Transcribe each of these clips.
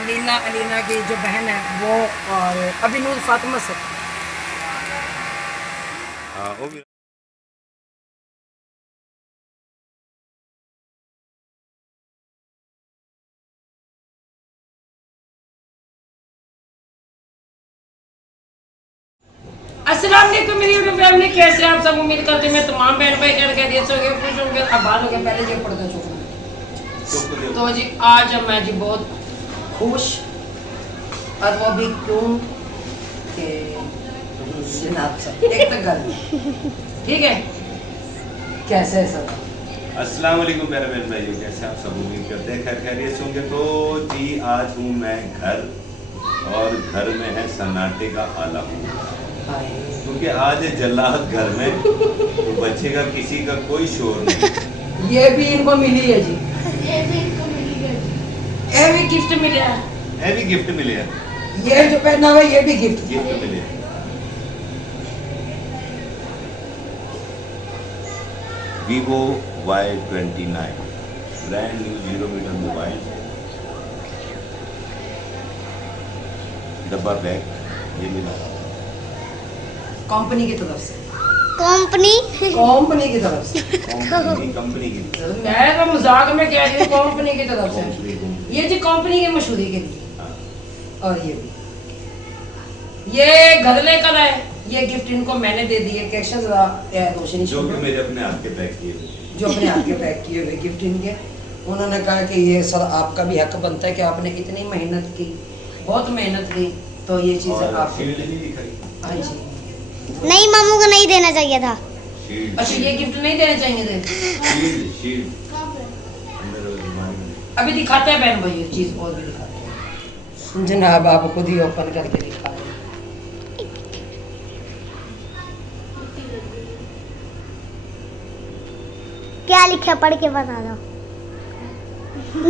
अलीना की जो बहन है वो, और अभी नूर फातिमा से। हाँ वो भी। अस्सलाम वालेकुम मेरी यूट्यूब फैमिली, कैसे आप सब? उम्मीद करते हैं मैं तमाम बहन भाई खैर खैरियत से होंगे, खुश होंगे, आबाद होंगे। पहले जी पढ़ते चुप तो जी आज मैं जी बहुत खुश, और वो भी क्यों कि जनाब सब एक तो गल ठीक है। कैसे है सब? अस्सलाम वालेकुम मेरे बहन भाइयों, कैसे आप सब? उम्मीद करते हैं खैर खैरियत से होंगे। तो जी आज हूँ मैं घर, और घर में है सन्नाटे का आलम, क्योंकि आज है जल्लाद घर में, तो बच्चे का किसी का कोई शोर नहीं। ये भी इनको मिली है जी, ये भी इनको मिली है, ये भी गिफ्ट मिला है, ये भी गिफ्ट मिले हैं, ये जो पहना हुआ है ये भी गिफ्ट मिले हैं। Vivo Y29 brand new 0 metre mobile, डब्बा पैक, ये मिला कंपनी की तरफ से, कंपनी कंपनी की तरफ से। कंपनी की मैं तो मजाक में कह रही हूँ, कंपनी की तरफ से। कंपनी। ये जी कंपनी की मशहूरी के लिए। हाँ। और ये भी, ये घर लेकर आए, ये गिफ्ट इनको मैंने दे दी है। कैसे जरा रोशनी जो कि मेरे अपने हाथ के पैक किए हुए। जो अपने हाथ के पैक किए हुए गिफ्ट इनके। उन्होंने कहा कि ये सर आपका भी हक बनता है कि आपने इतनी मेहनत की, बहुत मेहनत की, तो ये चीज़ आप। शील्ड नहीं दिखाई। हाँ जी। नहीं, मामू को नहीं देना चाहिए था। शील्ड। अच्छा ये गिफ्ट नहीं देने चाहिए थे? शील्ड शील्ड अंदर अलमारी में। अभी दिखाते हैं बहन भाई, ये चीज़ और भी दिखाते हैं जनाब, आप खुद ही ओपन करके दिखा रहे हैं। क्या लिखा पढ़ के बता दो।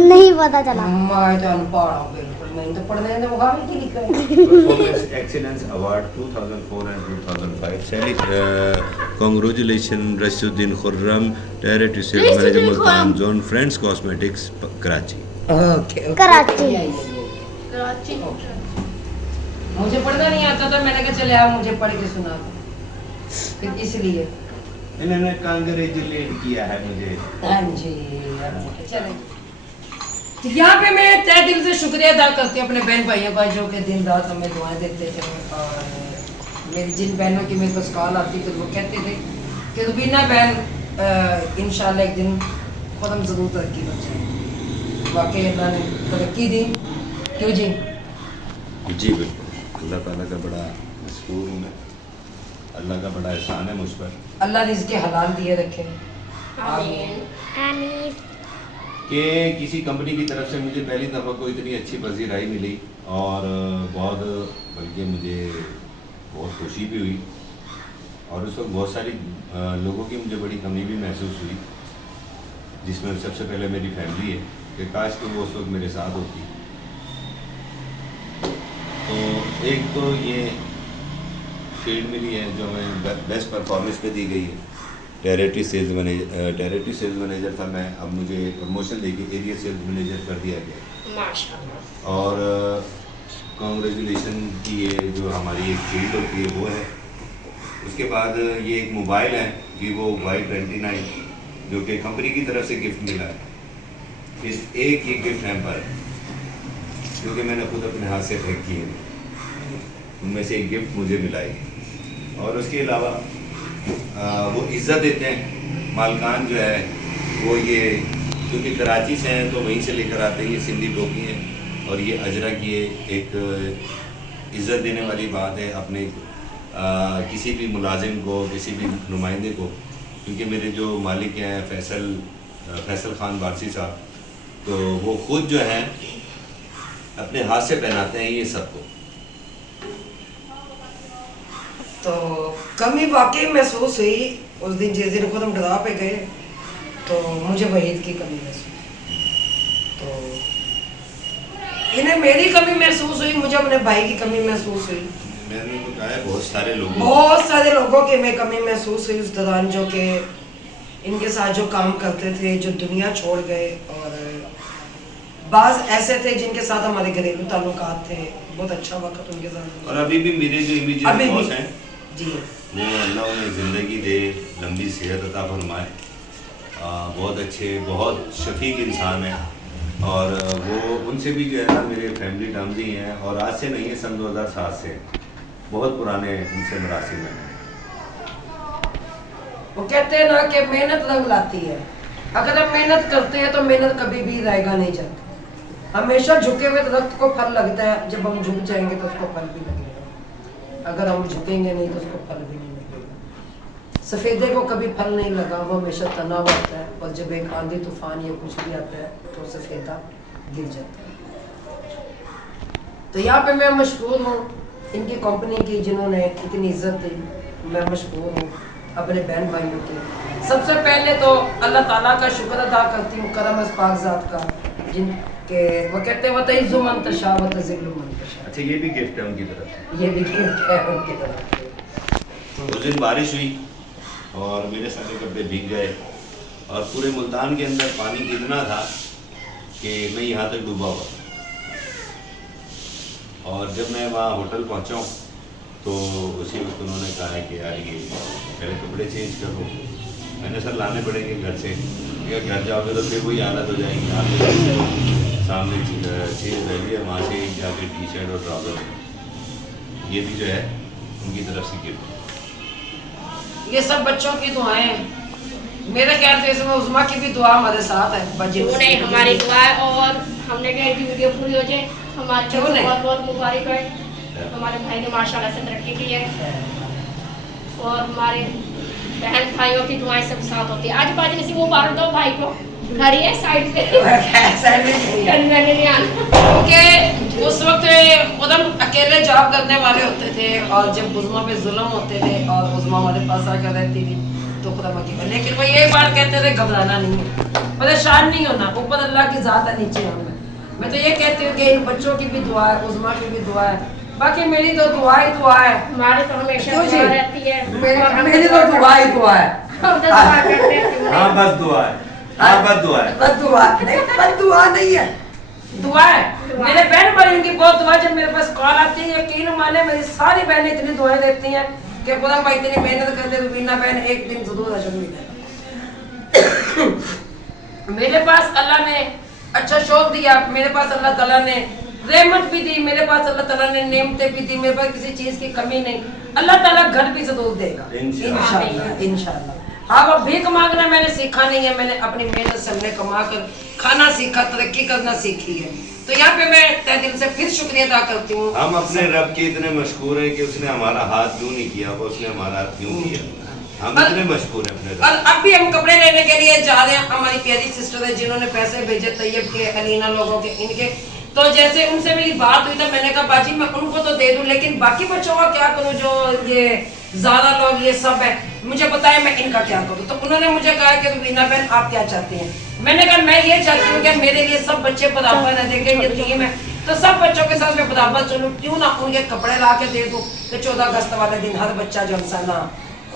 नहीं पता चला। मैं तो अनपढ़ हूँ बिल्कुल, मैंने तो पढ़ने में वहाँ भी नहीं लिखा है। Performance excellence award 2004 and 2005। Congratulation Rashiduddin Khurram, director sales manager Multan zone, friends cosmetics Karachi. Okay Karachi. Karachi. मुझे पढ़ना नहीं आता था, मैंने कहा चले आप मुझे पढ़ के सुना दो, इसलिए इन्होंने कांग्रेचुलेट किया है मुझे। हाँ जी। चले तो यहाँ पे मैं तहे दिल से शुक्रिया अदा करती हूँ अपने बहन भाइयों का, जो कि दिन रात हमें दुआएं देते थे। और मेरी जिन बहनों की मेरे पास कॉल आती थी, वो कहते थे कि रुबीना बहन इंशाल्लाह एक दिन खुद हम ज़रूर तरक्की कर जाएंगे। वाकई अल्लाह ने तरक्की दी। क्यों जी? जी बिल्कुल, अल्लाह ताला का बड़ा मशकूर हूँ मैं, अल्लाह का बड़ा एहसान है मुझ पर। अल्लाह रिज़्क़ हलाल दिए रखे। आमीन। कि किसी कंपनी की तरफ से मुझे पहली दफ़ा कोई इतनी अच्छी पजीराई मिली, और बहुत, बल्कि मुझे बहुत खुशी भी हुई, और उस वक्त बहुत सारी लोगों की मुझे बड़ी कमी भी महसूस हुई, जिसमें सबसे पहले मेरी फैमिली है कि काश कि वो उस वक्त मेरे साथ होती। तो एक तो ये शील्ड मिली है जो हमें बेस्ट परफॉर्मेंस पे दी गई है। टेरिटरी सेल्स मैनेजर था मैं, अब मुझे प्रमोशन देके एरिया सेल्स मैनेजर कर दिया गया माशाल्लाह। और कांग्रेचुलेशन की ये जो हमारी एक शील्ड होती है वो है। उसके बाद ये एक मोबाइल है Vivo Y29, जो कि कंपनी की तरफ से गिफ्ट मिला है। इस एक ये गिफ्ट हैम्पर जो कि मैंने खुद अपने हाथ से पैक किए हैं, उनमें से एक गिफ्ट मुझे मिला है। और उसके अलावा वो इज़्ज़त देते हैं मालकान जो है वो, ये क्योंकि कराची से हैं तो वहीं से लेकर आते हैं, ये सिंधी टोपी हैं, और ये अजरा की एक इज़्ज़त देने वाली बात है अपने किसी भी मुलाजिम को, किसी भी नुमाइंदे को। क्योंकि मेरे जो मालिक हैं फैसल ख़ान वारसी साहब, तो वो ख़ुद जो हैं अपने हाथ से पहनाते हैं ये सबको। तो कमी वाकई महसूस हुई उस दिन, जिस दिन खुद हम डरा पे गए तो मुझे वहीद की कमी महसूस, तो इन्हें मेरी कमी महसूस हुई, मुझे अपने भाई की कमी महसूस हुई, मैंने तो कहा है बहुत सारे लोगों की हमें कमी महसूस हुई उस दौरान, जो कि इनके साथ जो काम करते थे, जो दुनिया छोड़ गए और बाज ऐसे थे जिनके साथ हमारे घरेलू ताल्लुकात थे, बहुत अच्छा वक्त उनके साथ। और अभी भी मेरे जो अभी इमीडिएट भी बॉस हैं जी वो अल्लाह उन्हें ज़िंदगी दे, लंबी सेहत अता फरमाए। बहुत अच्छे, बहुत शफीक इंसान है। और वो उनसे भी जो है ना मेरे फैमिली टर्म्स ही हैं, और आज से नहीं है, सन 2007 से बहुत पुराने उनसे मरासिम हैं। वो कहते हैं ना कि मेहनत रंग लाती है। अगर हम मेहनत करते हैं तो मेहनत कभी भी रहेगा नहीं जाती। हमेशा झुके हुए दरख्त को फल लगता है, जब हम झुक जाएंगे तो उसको फल भी लगेगा। अगर हम झुकेंगे नहीं तो उसको फल भी नहीं लगेगा। सफ़ेदे को कभी फल नहीं लगा, वो हमेशा तना हुआ होता है, और जब एक आंधी तूफान या कुछ भी आता है तो सफ़ेदा गिर जाता है। तो यहाँ पे मैं मशहूर हूँ इनकी कंपनी की, जिन्होंने इतनी इज्जत दी। मैं मशहूर हूँ अपने बहन भाइयों के। सबसे पहले तो अल्लाह ताला का शुक्र अदा करती हूँ, करम पाक ज़ात का, जिनके वो कहते हैं वतइज़्ज़ु मन तशा व तुज़िल्लु मन तशा। अच्छा, ये भी गिफ्ट है उनकी तरफ से। ये भी गिफ्ट है उनकी तरफ। उस दिन बारिश हुई और मेरे सारे कपड़े भीग गए, और पूरे मुल्तान के अंदर पानी इतना था कि मैं यहाँ तक डूबा हुआ था। और जब मैं वहाँ होटल पहुँचा हूँ तो उसी वक्त उन्होंने कहा है कि यार ये पहले कपड़े चेंज कर लो। मैंने सर लाने पड़ेंगे घर से, या घर जाओगे तो फिर वही हालत हो जाएगी। आपके सामने चीज़ रह गई है, वहाँ से जाके टी शर्ट और ट्राउज़र। ये भी जो है उनकी तरफ से गिफ्ट। ये सब बच्चों की दुआएं हैं। मेरे ख्याल से इसमें उज़मा की भी दुआ हमारे साथ है। क्यों नहीं, हमारी दुआ है। और हमने कहा कि वीडियो पूरी हो जाए, हमारे क्यों नहीं? बहुत बहुत मुबारक है। हमारे भाई ने माशाल्लाह से तरक्की की है, और हमारे बहन भाइयों की दुआएं सब साथ होती है। आज बाजी से वो मार दो भाई को, घर ही है साइड पे, घर में नहीं आना। क्योंकि उस वक्त खुद हम अकेले जॉब करने वाले होते थे, और जब उज़मा पे जुल्म होते थे और उज़मा हमारे पास आकर रहती थी तो खुद हम अकेले। लेकिन वो ये बात कहते थे घबराना नहीं है, परेशान नहीं होना, ऊपर अल्लाह की ज़ात है, नीचे हम हैं। मैं तो ये कहती हूँ कि इन बच्चों की भी दुआ है, उज़मा की भी दुआ है, बाकी मेरी तो दुआ ही दुआ है। हमारे तो हमेशा क्यों जी? दुआ रहती है। मेरी तो दुआ ही दुआ है। हम तो दुआ करते हैं, क्यों हाँ नहीं? बस दुआ है, हाँ बस दुआ है। बस दुआ नहीं, बस दुआ नहीं है, दुआ है। मेरे बहन भाइयों की बहुत दुआ। जब मेरे पास कॉल आती है, यकीन माने मेरी सारी बहनें इतनी दुआएं देती हैं कि खुदा भाई इतनी मेहनत करते, रुबीना बहन एक दिन जरूर अजर मिलेगा। मेरे पास अल्लाह ने अच्छा शौक दिया, मेरे पास अल्लाह ताला ने रहमत भी दी, मेरे पास अल्लाह ताला ने नेमतें भी दी, मेरे पास किसी चीज की कमी नहीं। अल्लाह ताला घर भी जरूर देगा इंशाल्लाह इंशाल्लाह। हाँ, वो भीख मांगना मैंने सीखा नहीं है, मैंने अपनी मेहनत से हमने कमा कर खाना सीखा, तरक्की करना सीखी है। तो यहाँ पे मैं तहे दिल से फिर शुक्रिया अदा करती हूँ। हम अपने रब के इतने मशहूर हैं कि उसने हमारा हाथ क्यों नहीं किया, वो उसने हमारा हाथ क्यों किया। हम इतने मशहूर हैं अपने और रब। अब भी हम कपड़े लेने के लिए जा रहे हैं। हमारी प्यारी सिस्टर है जिन्होंने पैसे भेजे तैयब के, अलीना लोगों के, इनके। तो जैसे उनसे मेरी बात हुई तो मैंने कहा बाजी मैं उनको तो दे दूं, लेकिन बाकी बच्चों का क्या करूं, जो ये ज़्यादा लोग ये सब है, मुझे बताएं मैं इनका क्या करूं। तो उन्होंने मुझे कहा कि रुबीना बहन आप क्या चाहती हैं। मैंने कहा मैं ये चाहती हूँ कि मेरे लिए सब बच्चे बराबर है। देखें ये टीम है तो सब बच्चों के साथ मैं बराबर चलूँ, क्यों ना उनके कपड़े ला के दे दूँ कि 14 अगस्त वाले दिन हर बच्चा जो है ना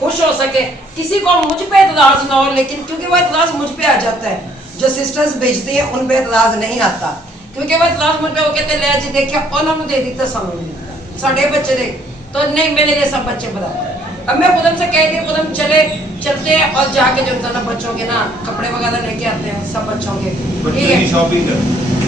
खुश हो सके। किसी को मुझ पे एतराज ना हो, लेकिन क्योंकि वो एतराज मुझ पे आ जाता है, जो सिस्टर्स भेजती हैं उन पे एतराज नहीं आता, क्योंकि वो एतराज मुझ पे वो कहते ले जी देखिए उन्होंने दे दी तो सामने नहीं साढ़े बच्चे दे तो नहीं, मेरे लिए सब बच्चे बराबर। अब मैं खुदम से कह रही खुदम चलते हैं और जाके जो ना बच्चों के ना कपड़े वगैरह लेके आते हैं सब बच्चों के। बच्चों की शॉपिंग कर।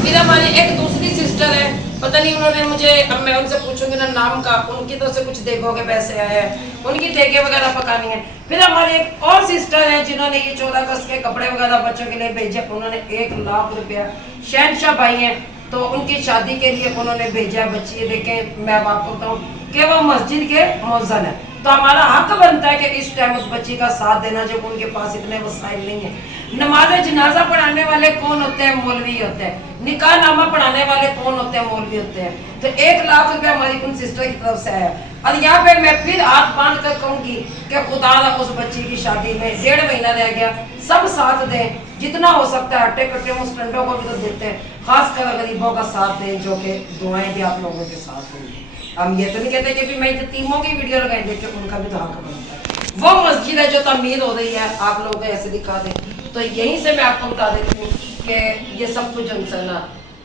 फिर हमारी एक दूसरी सिस्टर है, पता नहीं उन्होंने मुझे, अब मैं उनसे पूछूंगी ना नाम का, उनकी तो से कुछ देखोगे पैसे आए हैं, उनकी ठेके वगैरह पकानी है। फिर हमारी एक और सिस्टर है जिन्होंने ये 14 अगस्त के कपड़े वगैरह बच्चों के लिए भेजे, उन्होंने 1 लाख रुपया शहनशाह भाई हैं तो उनकी शादी के लिए उन्होंने भेजा। बच्ची देखें, मैं आपको बताऊँ कि वो मस्जिद के मौज़न है, तो हमारा हक बनता है कि इस टाइम उस बच्ची का साथ देना जब उनके पास इतने वसाइल नहीं है। नमाज जनाजा पढ़ाने वाले कौन होते हैं? मौलवी होते हैं। निकाह नामा पढ़ाने वाले कौन होते हैं? मौलवी होते हैं। तो 1 लाख रुपया हमारी उन सिस्टर की तरफ से आया। और यहाँ पे मैं फिर हाथ बांध कर कहूँगी कि खुदा उस बच्ची की शादी में 1.5 महीना रह गया, सब साथ दें जितना हो सकता है। हट्टे कट्टे मुस्टंडों को भी तो देते हैं, खासकर गरीबों का साथ दें, जो कि दुआएं भी आप लोगों के साथ होंगी। हम ये तो नहीं कहते कि मैं तीनों की वीडियो लगाई देखे, उनका भी तो हक बनता है। वो मस्जिद है जो तामीर हो रही है, आप लोगों को ऐसे दिखा दें। तो यहीं से मैं आपको बता देती हूँ कि ये सब कुछ हमसे ना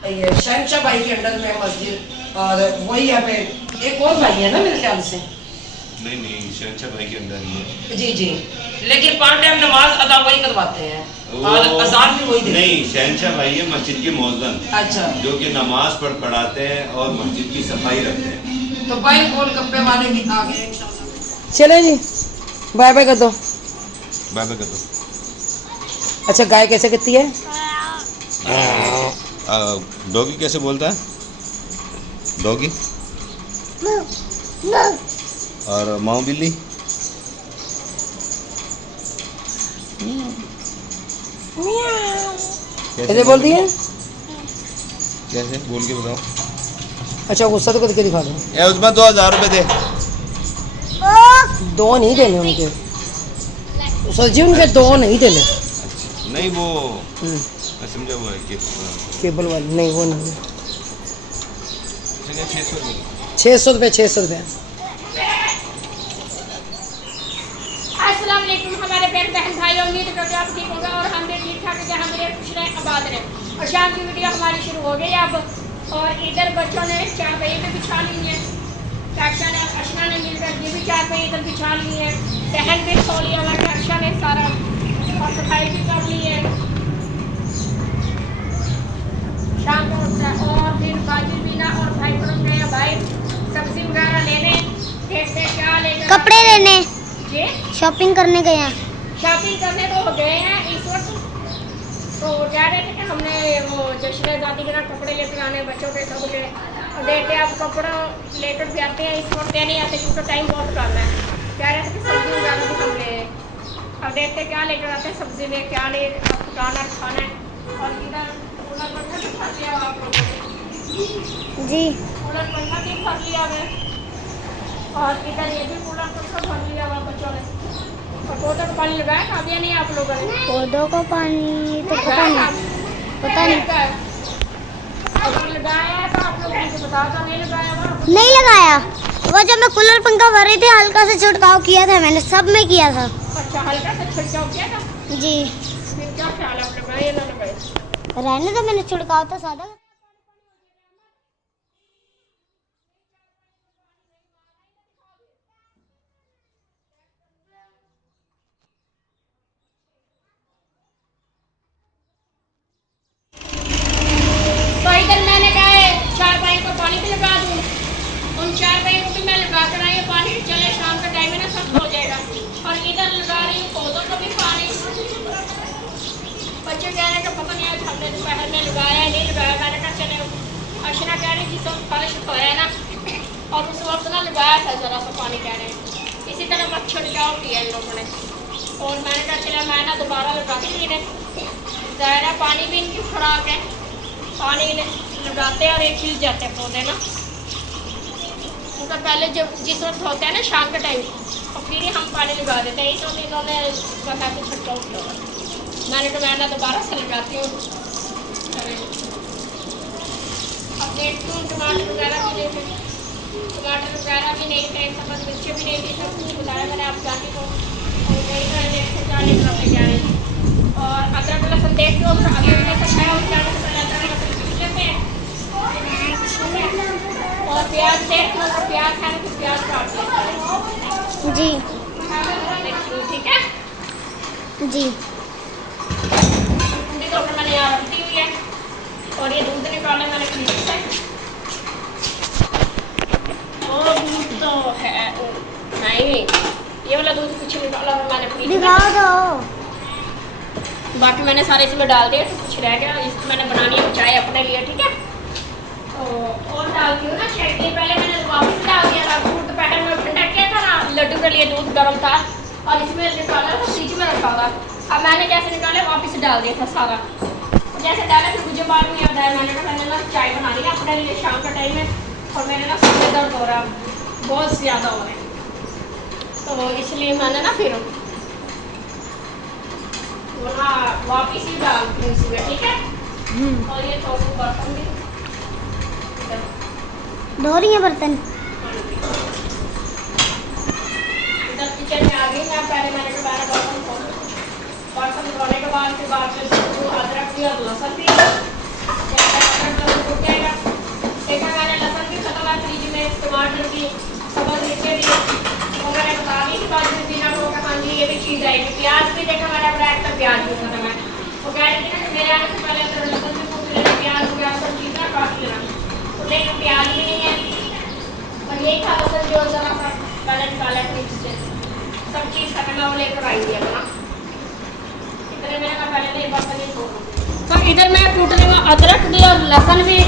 ये शहनशाह भाई के अंडर में मस्जिद, और वही यहाँ पे एक और भाई है ना मेरे ख्याल से। नहीं शहनशाह भाई के अंदर ही है। जी जी, लेकिन 5 टाइम नमाज अदा वही करवाते हैं और अजान भी वही देते हैं। नहीं, शहनशाह भाई है मस्जिद के मौज़न, अच्छा, जो कि नमाज पढ़ाते हैं और मस्जिद की सफाई रखते हैं। तो भाई गोलगप्पे वाले भी आ गए। चले जी, बाय बाय कर दो। बाय बाय कर दो। अच्छा, गाय कैसे कहती है? डॉगी कैसे बोलता है? डॉगी। और माँ बिल्ली कैसे बोलती है? कैसे बोल के बताओ। अच्छा, गुस्सा तो करके दिखा दो। ए उसमें 2000 रुपये दे। 2 नहीं देने उनके, सर जी उनके 2 नहीं देने। नहीं वो मैं समझा हुआ है कि केबल वाले नहीं, वो नहीं। 600 रुपये। 600 रुपये। अस्सलाम वालेकुम हमारे बहन भाई, उम्मीद करते आप ठीक होगा और हम भी ठीक ठाक है, जहाँ मेरे खुश रहे आबाद रहे। और शाम की वीडियो हमारी शुरू हो गई अब, और इधर बच्चों ने 4 पहिए भी बिछा ली है, टाक्षा ने अर्शना ने मिलकर ये भी 4 पहिए इधर बिछा ली है, बहन भी सो लिया हुआ, टाक्षा ने सारा और सफाई भी कर ली है शाम को उठता है। और फिर बाजी बीना और भाई पड़ोस गए भाई सब्जी वगैरह लेने, देखते क्या लेकर कपड़े लेने, जी शॉपिंग करने गए हैं। शॉपिंग करने तो गए हैं इस वक्त, तो जा रहे थे कि हमने वो जश्न आज़ादी के ना कपड़े लेकर आने बच्चों के सब के, और देखते आप कपड़ा लेकर भी आते हैं, इस वक्त नहीं आते क्योंकि टाइम बहुत कम है। कह रहे थे कि सब्जी वगैरह भी हम ले, अब देखते क्या लेकर आते हैं सब्जी में, क्या ले पकाना खाना है। और इधर कूलर पंखा भी भर लिया आप लोगों ने, जी कूलर पंखा भी भर लिया है, और इधर ये भी कूलर पंखा भर लिया हुआ बच्चों ने। और पौधों को पानी लगाया था अभी नहीं आप लोगों ने? पौधों को पानी तो पता नहीं अगर लगाया है तो आप लोग मुझे बता दो, नहीं लगाया हुआ? नहीं लगाया। वो जब मैं कूलर पंखा भर रही थी हल्का से छिड़काव किया था मैंने, सब में किया था। अच्छा, हल्का सा छिड़काव किया था? जी, फिर क्या ख्याल है, आप लगाए या ना लगाए? रहने तो मैंने छिड़काव तो सादा। तो इधर मैंने कहा 4 पाइप को पानी भी लगा दूँ, उन 4 पाइप को भी मैं लगा कर आई, पानी चले शाम का टाइम है ना सब हो जाएगा। और इधर लगा रही हूँ पौधों को भी पानी। बच्चे कह रहे हैं कि पता नहीं आज हमने दोपहर में लगाया नहीं लगाया, मैंने कहा चले अर्शना कह रही जिस वक्त बारिश होया ना और उस वक्त ना लगाया था ज़रा सा पानी, कह रहे हैं इसी तरह बस छिड़काव किया इन लोगों ने। और मैंने कहा चला मैं ना दोबारा लगा दी इन्हें, ज़ाहिर पानी भी इनकी खुराक है, पानी लगाते हैं और एक खिल जाते हैं पौधे ना। उनका पहले जब जिस वक्त होता है ना शाम के टाइम और फिर ही हम पानी लगा देते हैं, इस वक्त इन्होंने बस ऐसे छिड़काव किया हुआ। मैंने कहा मैं ना दोबारा से लगाती हूँ। अब देखती हूँ टमाटर वगैरह भी नहीं थे, टमाटर वगैरह भी नहीं थे, सब्ज़ मिर्ची भी नहीं थी, सब कुछ बुलाया मैंने आप जाने को, और वही मैं देखते जाने करते जा रहे हैं। और अदरक लहसुन देखती हूँ, अदरक लहसुन है और जाने से पहले अदरक लहसुन पीस लेते हैं। और प्याज देखती हूँ, अगर प्याज है तो प्याज काट लेते हैं। जी ठीक है जी। ठंडी तो मैंने यहाँ रख दी हुई है, और ये दूध निकाला मैंने फ्रिज से। और दूध तो है नहीं, ये वाला दूध कुछ निकाला और मैंने फ्रिज में, दिखाओ दो। बाकी मैंने सारे इसमें डाल दिए, तो कुछ रह गया इसको मैंने बनानी है चाय अपने लिए। ठीक है, तो और डालती हूँ ना शक्ति, पहले मैंने वापस डाल दिया था, दूध दोपहर में ठंडा किया था ना, लड्डू के लिए दूध गर्म था और इसमें निकाला था, फ्रिज में रखा था। अब मैंने जैसे निकाले वापस डाल दिया था सारा, जैसे डाला फिर मुझे बाद में याद आया, मैंने कहा मैंने ना चाय बनानी है अपने लिए शाम का टाइम है, और मेरे ना सर में दर्द हो रहा है बहुत ज़्यादा हो रहा है, तो इसलिए मैंने ना फिर वहाँ वापस ही डाल दी इसमें। ठीक है, और ये तो बर्तन भी धो रही है बर्तन। इधर किचन में आ गई मैं, पहले मैंने कहा बर्तन धोने के बाद फिर अदरक भी और लहसुन भी जाएगी। प्याज भी देखा मैंने ब्रैक का प्याज भी खत्म है। वो कह रही थी ना कि मेरे आने से पहले अदरक लहसुन भी कूट लेना, प्याज वगैरह सब चीज़ें काट लेना, तो लेकिन प्याज भी नहीं है। और यही था बस जो ज़रा सा पहले निकाला फ्रिज से, सब चीज़ खत्म है, वो लेकर आएंगे अपना। इतने मैंने कहा पहले नहीं बर्तन नहीं छोड़ो। तो इधर मैं कूट रही हूँ अदरक भी और लहसुन भी।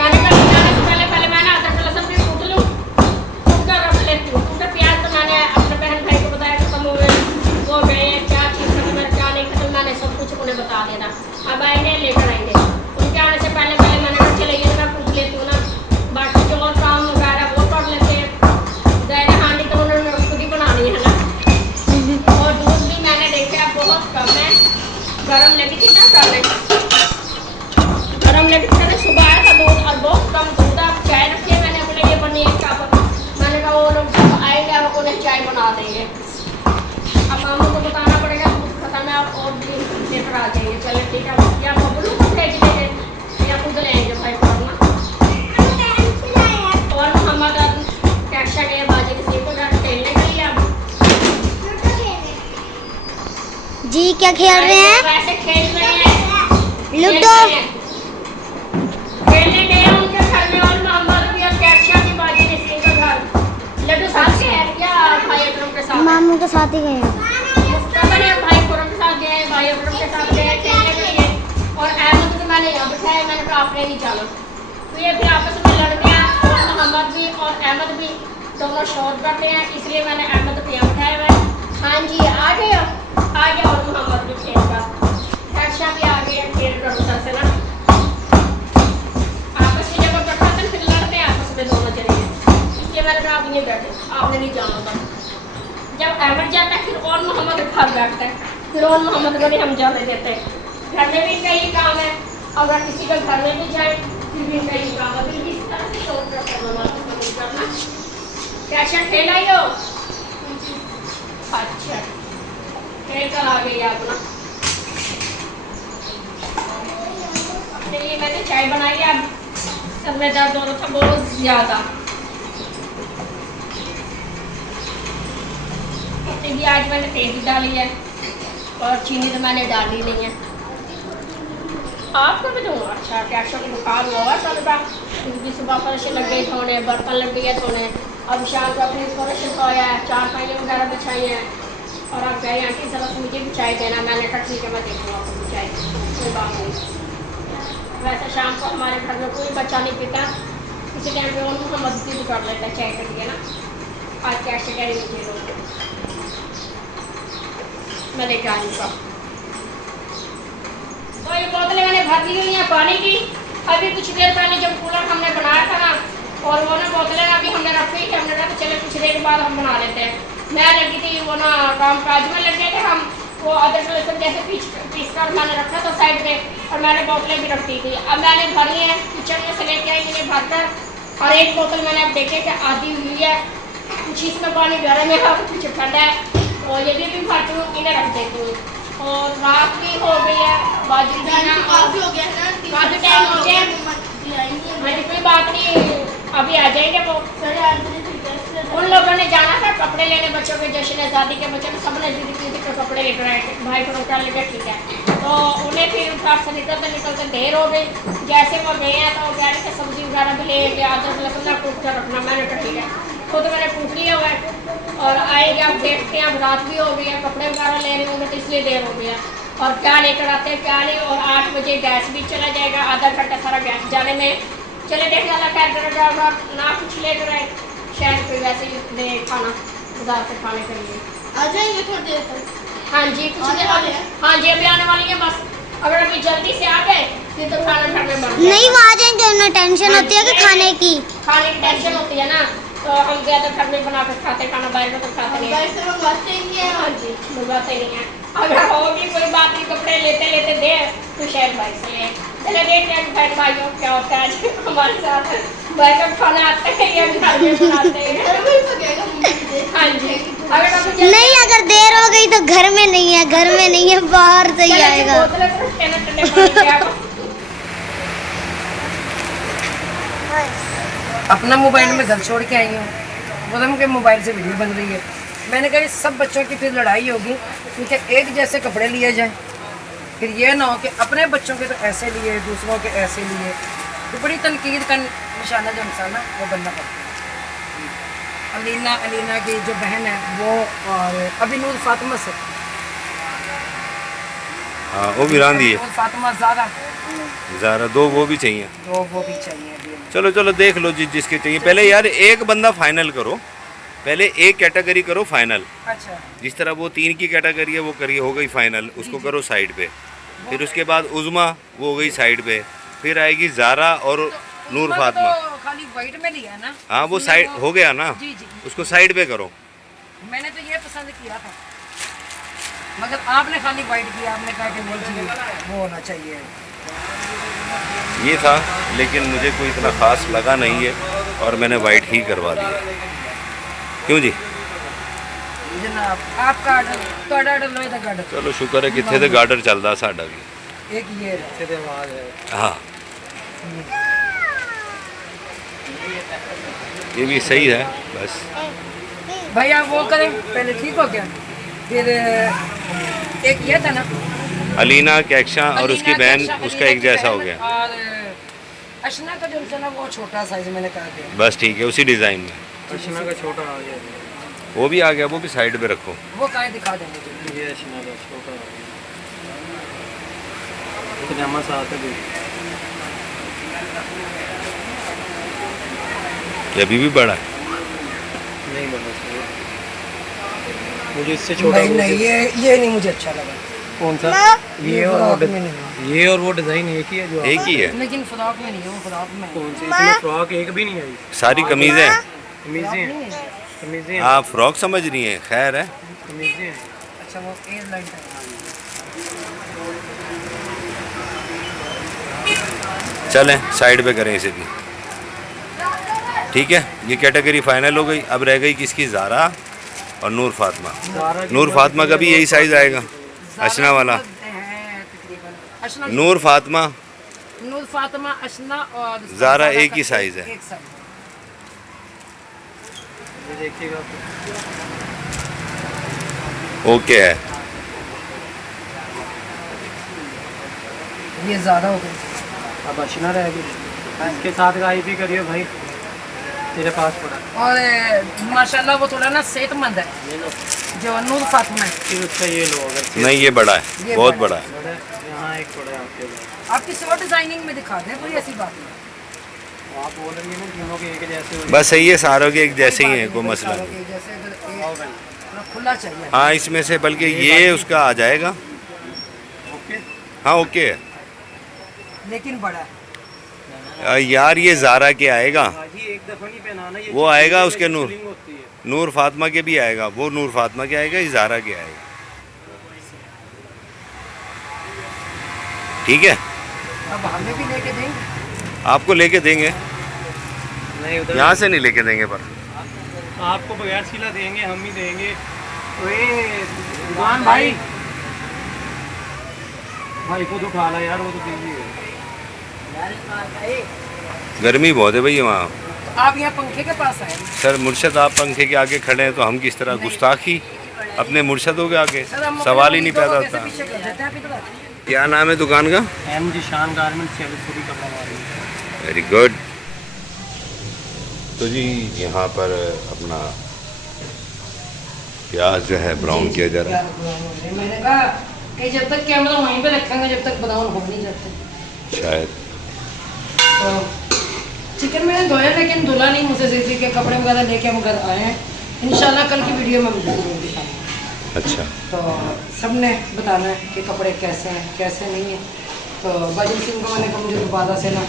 मैंने कहा जाने से पहले मैंने अदरक लहसुन भी कूट लूँ, कूट कर रख लेती हूँ। क्योंकि प्याज तो मैंने अपने बहन भाई को बताया खत्म हो गए, वो गए क्या चीज़ खत्म है क्या नहीं खत्म, मैंने सब कुछ उन्हें बता देना। अब आएंगे लेकर आएंगे, उनके आने से पहले मैंने कहा चले ये मैं कूट लेती हूँ ना, बाकी जो और काम वगैरह वो कर लेते हैं। ज़्यादा हांडी तो उन्होंने खुद ही बनानी है ना। और दूध भी मैंने देखा बहुत कम है, गरम लगी थी ना डालने, गरम लगी थी, सुबह आया था दूध और बहुत कम दूध। अब चाय रखी है मैंने अपने लिए पनीर का, मैंने कहा वो लोग जब आएंगे और उन्हें चाय बना देंगे। अब मामू को बताना पड़ेगा दूध खत्म है और भी लेकर आ जाएंगे। चले ठीक है, या बबलू को भेज देंगे या खुद ले आएंगे भाई पढ़ना। और मोहम्मद कैशा गए बाजी किसी को खेलने के लिए। अब जी क्या खेल रहे हैं? वैसे खेल रहे हैं लूडो। खेलने गए हैं उनके घर में, और मोहम्मद भी और कैशा की बाजी किसी का घर। लड्डू साथ से है या भाई अकरम के साथ? मामू के साथ ही गए हैं। भाई अकरम के साथ गए, भाई अकरम के साथ गए खेलने के लिए। और अहमद को मैंने यहाँ बिठाया, मैंने कहा आपने नहीं जाना। तो ये फिर आपस में लड़ते हैं, और मोहम्मद भी और अहमद भी दोनों शोर करते हैं, इसलिए मैंने अहमद को यहाँ बिठाया हुआ है। हाँ जी आ गए और मोहम्मद भी खेल कर, कैशा भी आ गए खेल कर उधर से ना। आपस में जब इकट्ठा होते फिर लड़ते हैं आपस में दोनों जने, इसलिए मैंने कहा आप नहीं बैठे, आपने नहीं जाना था। जब अहमद जाता है फिर और मोहम्मद घर बैठता है, फिर और मोहम्मद को नहीं हम जाने देते। घर में भी कई काम है, अगर किसी का घर में भी जाए फिर भी कई काम है, फिर भी इस तरह से शोर करना। कैशा खेला ही हो? अच्छा खेल कर आ गई अपना। अपने लिए मैंने चाय बनाई है, अब सर में दर्द हो रहा था बहुत ज़्यादा। भी आज मैंने तेज़ी डाली है और चीनी तो मैंने डाली नहीं है। आपको भी दूँ? अच्छा कैशा को बुखार हुआ हुआ चल रहा, क्योंकि सुबह फर्श लग गई धोने, बर्तन लग गई है धोने। अब शाम को अपनी फर्श धोया है, चार पाइयाँ वगैरह बिछाई हैं, और आप गए आंटी ज़रा से मुझे भी चाय देना। मैंने कहा ठीक है मैं देखूँगा आपको चाय, कोई बात नहीं। वैसे शाम को हमारे घर में कोई बच्चा नहीं पीता, किसी टाइम पे उनको हम मदद भी कर लेते हैं चाय के लिए ना। आज कैसे कह रही मुझे लोग मैं लेकर आई सब। तो ये बोतलें मैंने भर दी हुई हैं पानी की। अभी कुछ देर पहले जब कूलर हमने बनाया था ना, और वो ना बोतलें अभी हमने रखी थी, हमने कहा चले कुछ देर बाद हम बना लेते हैं। मैं लगी थी वो ना काम काज में लग गए थे हम, वो अदरक लहसुन जैसे पीस कर मैंने रखा था साइड में, और मैंने बोतलें भी रखी थी। अब मैंने भरी है, किचन में से लेके आई मैंने भर कर, और एक बोतल मैंने अब देखे कि आधी हुई है, कुछ इसमें पानी गर्म है और कुछ ठंडा है, और ये भी भरती हूँ, इन्हें रख देती हूँ। और रात भी हो गई है, बाजू काफ़ी हो गया है ना, काफ़ी टाइम हो गया। मुझे कोई बात नहीं, अभी आ जाएंगे वो। उन लोगों ने जाना था कपड़े लेने बच्चों के, जश्न आज़ादी के बच्चों के, सब ने दीदी के कपड़े लेकर आए थे। भाई को रोका लेकर ठीक है, तो उन्हें फिर घर से निकलते देर हो गई। जैसे वो गए हैं तो कह रहे थे सब्जी वगैरह भी ले गया, अदरक लहसुन कूट कर रखना। मैंने कहा ठीक है, खुद मैंने पूछ लिया हुआ है, और आएंगे अब देखते हैं। अब रात भी हो गई है, कपड़े वगैरह ले रहे होंगे तो इसलिए देर हो गया, और क्या लेकर आते हैं क्या नहीं। और 8 बजे गैस भी चला जाएगा, आधा घंटा सारा गैस जाने में। चले देखने वाला खैर करेगा, ना कुछ लेकर आए शायद कोई वैसे ही दे खाना बाजार से खाने के लिए। आ जाएंगे थोड़ी देर तक। हाँ जी कुछ आने देर वाले हैं? हाँ जी अभी आने वाली है बस। अगर अभी जल्दी से आ गए फिर तो खाना घर में बन जाएगा। नहीं वो आ जाएंगे, उन्हें टेंशन होती है कि खाने की टेंशन होती है ना, तो हम ज़्यादा घर में बना कर खाते खाना, बाहर का तो खाते नहीं। बाहर से मंगवाते ही हैं। हाँ जी मंगवाते नहीं है। अगर होगी कोई बात नहीं, कपड़े लेते लेते दे तो शायद भाई से ले। चले देखते हैं बहन भाइयों क्या होता है आज हमारे साथ। भाई का खाना आता है या घर में बनाते हैं। हाँ जी अगर कभी नहीं, अगर देर हो गई तो घर में नहीं है, घर में नहीं है, बाहर से ही आएगा। अपना मोबाइल में घर छोड़ के आई हूँ, बोलम के मोबाइल से वीडियो बन रही है। मैंने कहा इस सब बच्चों की फिर लड़ाई होगी, क्योंकि एक जैसे कपड़े लिए जाएं, फिर ये ना हो कि अपने बच्चों के तो ऐसे लिए, दूसरों के ऐसे लिए, तो बड़ी तनकीद का निशाना जो इंसान है वो बनना पड़ता है। अलीना की जो बहन है वो, और अभी नूर फातिमा से, हाँ वो भी रांधी है, नूर फातिमा ज़्यादा दो वो भी चाहिए। तो वो भी चाहिए अभी। चलो चलो देख लो जिसके चाहिए। पहले यार एक बंदा फाइनल करो, पहले एक कैटेगरी करो फाइनल। अच्छा, जिस तरह वो 3 की कैटेगरी है वो करिए, हो गई फाइनल, उसको करो साइड पे। फिर उसके बाद उज़मा वो हो गई साइड पे, फिर आएगी ज़ारा और नूर उसका फातिमा। तो खाली वाइट में लिया है ना। हाँ वो उसमें साइड हो गया ना, जी जी, उसको साइड पे करो। मैंने तो ये पसंद किया था, मगर आपने खाली वाइट किया, आपने कहा कि नहीं जी वो होना चाहिए। ये था, लेकिन मुझे कोई इतना ख़ास लगा नहीं है और मैंने वाइट ही करवा दिया। क्यों जी? जनाब आपका आर्डर तो आर्डर लो इधर गार्डर। चलो शुक्र है कितने थे गार्डर चलता साडा भी। एक ये है। हाँ ये भी सही है। बस भाई आप वो करें पहले, ठीक हो गया। फिर एक ये था ना अलीना कैक्शा और उसकी अलीना बहन, कैक्शा, उसका अलीना एक की जैसा हो बहन, गया। और अशना का जो था ना वो छोटा साइज मैंने कहा दिया। बस ठीक है, उसी डिज़ाइन में अशना का छोटा आ गया, वो भी आ गया, वो भी साइड पे रखो। वो कहाँ दिखा देंगे मुझे। ये अशना का छोटा आ गया, पजामा साथ है भी। ये अभी भी बड़ा है। नहीं बना चाहिए मुझे, इससे छोटा नहीं नहीं, ये नहीं मुझे अच्छा लगा। कौन सा? ये और फ्रॉक वो में नहीं, ये और वो डिज़ाइन एक ही है जो एक ही है। लेकिन फ्रॉक में नहीं है, वो फ्रॉक में है। कौन सी? इसमें फ्रॉक एक भी नहीं आई। सारी कमीज़ें हैं। कमीज़ें फ्रॉक हैं, नहीं है। कमीज़ें हैं, आप फ्रॉक समझ रही हैं, खैर है। कमीज़ें हैं। अच्छा वो एयर लाइन का। चलें साइड पे करें इसे भी, ठीक है। ये कैटेगरी फाइनल हो गई। अब रह गई किसकी? ज़ारा और नूर फातिमा। ज़ारा की नूर फातिमा का भी यही साइज़ आएगा, अशना वाला। अशना नूर फातिमा नूर फातिमा, अशना और ज़ारा का एक ही साइज़ है। एक साइज। ये देखिएगा ओके है। ये ज़्यादा हो गई। अब अशना रह गई, इसके साथ का भी करियो भाई, तेरे पास पड़ा। और माशाल्लाह वो थोड़ा ना सेहतमंद है ले लो, जो नूर फातिमा है। फिर उसका ये लो अगर नहीं ये बड़ा है, ये बहुत बड़ा बड़ा है। बड़ा है। यहाँ एक पड़ा है आपके पास। आप किसी और डिजाइनिंग में दिखा दें, कोई ऐसी बात नहीं। आप बोल रही है ना तीनों के एक जैसे हो। बस सही है, सारों के एक जैसे ही हैं, कोई मसला सारों नहीं। के जैसे अगर एक थोड़ा खुला चाहिए। हाँ इसमें से बल्कि ये उसका आ जाएगा। ओके, हाँ ओके है। लेकिन बड़ा है। यार ये ज़ारा के आएगा, हाजी एक दफ़ा नहीं पहनाना, ये वो आएगा उसके नूर फिलिंग होती है। नूर फातिमा के भी आएगा। वो नूर फातिमा के आएगा, ये ज़ारा के आएगा। ठीक है, अब हमें भी लेके देंगे। आपको लेके देंगे, नहीं उधर यहाँ से नहीं लेके देंगे पर। आपको बगैर सिला देंगे, हम ही देंगे। ओए दुकान भाई, भाई को तो उठा ला यार, वो तो बिजी है। गर्मी बहुत है भैया वहाँ। आप यहाँ पंखे के पास आए। सर मुर्शद आप पंखे के आगे खड़े हैं तो हम किस तरह गुस्ताखी अपने मुर्शदों के आगे, सर, हम सवाल ही अपने नहीं पैदा कैसे होता। पीछे कर देते हैं, अभी तो बात। क्या नाम है दुकान का? एम जी शान गारमेंट्स चैलेंजपुरी कपड़ा मार्केट। Very good. तो जी यहाँ पर अपना प्याज जो है ब्राउन किया जा रहा है। मैंने कहा कि जब तक कैमरा वहीं पे रखेंगे जब तक ब्राउन हो नहीं जाते। शायद तो चिकन मैंने धोया, लेकिन धुला नहीं मुझसे, जैसे के कपड़े वगैरह लेके हम घर आए हैं। इंशाल्लाह कल की वीडियो में जरूर दिखाएंगे। अच्छा। तो सबने बताना है कि कपड़े कैसे हैं कैसे नहीं है। तो बाजिल सिंह को मैंने कहा मुझे दोबारा से ना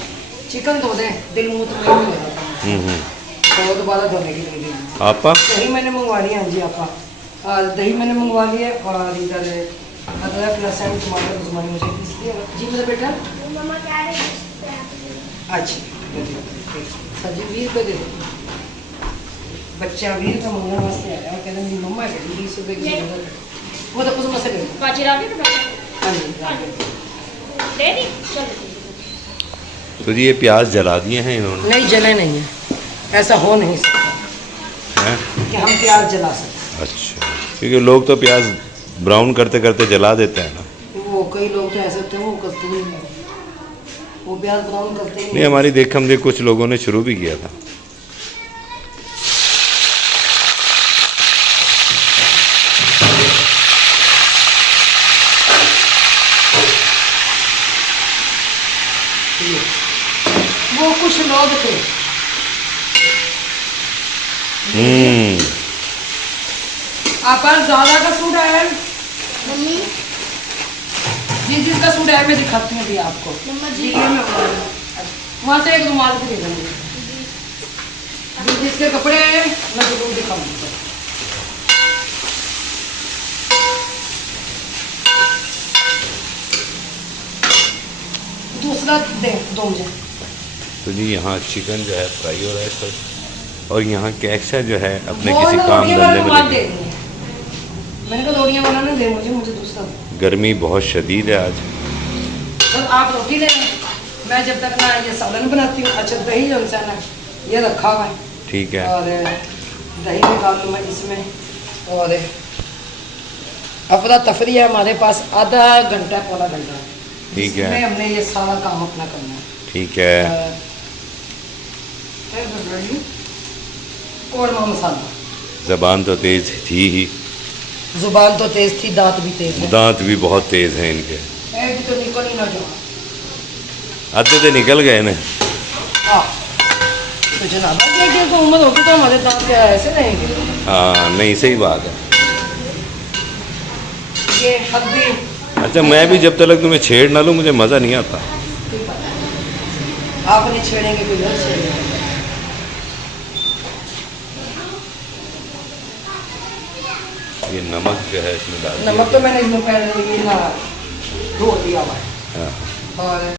चिकन धो दें, दिल मुँह तो नहीं हो जाता, तो वो दोबारा धोने की नहीं दी। आपा दही मैंने मंगवा लिया। हाँ जी आपा, और दही मैंने मंगवा लिया। और इधर अदरक लहसुन टमाटर घुमानी मुझे इसलिए। जी मेरा बेटा, अच्छा सब्जी 20 रुपये दे दो। बच्चा 20 रुपये मंगने वास्ते आया और कहते मेरी मम्मा है 20 रुपये की जरूरत है। वो तो उस मसले में। बाजी राबी तो हाँ जी दे दी, चलो। तो जी ये प्याज जला दिए हैं इन्होंने, नहीं जले नहीं है, ऐसा हो नहीं सकता हैं? कि हम प्याज जला सकते। अच्छा, क्योंकि लोग तो प्याज ब्राउन करते करते जला देते हैं ना। वो कई लोग तो ऐसे होते हैं वो करते ही नहीं, वो प्याज ब्राउन करते ही नहीं, हमारी देख हम देख कुछ लोगों ने शुरू भी किया था। वो कुछ लोग थे। आप ज्यादा का सूट आया है मम्मी जिस जिसका सूट है मैं दिखाती हूँ अभी आपको। मम्मा जी वहाँ से एक रुमाल भी दे देंगे। जिस जिसके कपड़े हैं मैं जरूर दिखाऊंगी। दूसरा दे दो मुझे। तो जी यहाँ चिकन जो है फ्राई हो रहा है सर, और यहाँ कैक्सा जो है अपने वो किसी ना काम रोटियां वाला धंधे में रुमाल दे लगे। देंगे। मैंने कहा रोटियां वाला ना दे मुझे दूसरा दो। गर्मी बहुत शदीद है आज। सर आप रोटी लें, मैं जब तक ना ये सालन बनाती हूँ। अच्छा दही जो है ना ये रखा हुआ है, ठीक है। और दही निकाल लूँ मैं इसमें। और अपना तफरी है हमारे पास आधा घंटा पौना घंटा, ठीक है। जिसमें हमने ये सारा काम अपना करना है। ठीक है। कौरमा मसाला। ज़बान तो तेज़ थी ही, जुबान तो तेज थी, दांत भी तेज है। दांत भी बहुत तेज़ हैं इनके। भी तो निकल ही ना जाओ। आधे तो निकल गए ना। हाँ तो जनाब तो उम्र होगी तो हमारे दांत क्या ऐसे रहेंगे। हाँ नहीं, सही बात है। ये हल्दी। अच्छा, मैं भी जब तक तुम्हें छेड़ ना लूँ मुझे मज़ा नहीं आता। आप नहीं छेड़ेंगे कोई और छेड़ेंगे। ये नमक जो है इसमें डाल नमक तो मैंने इसमें पहले ये ना धो दिया हुआ है। हाँ। और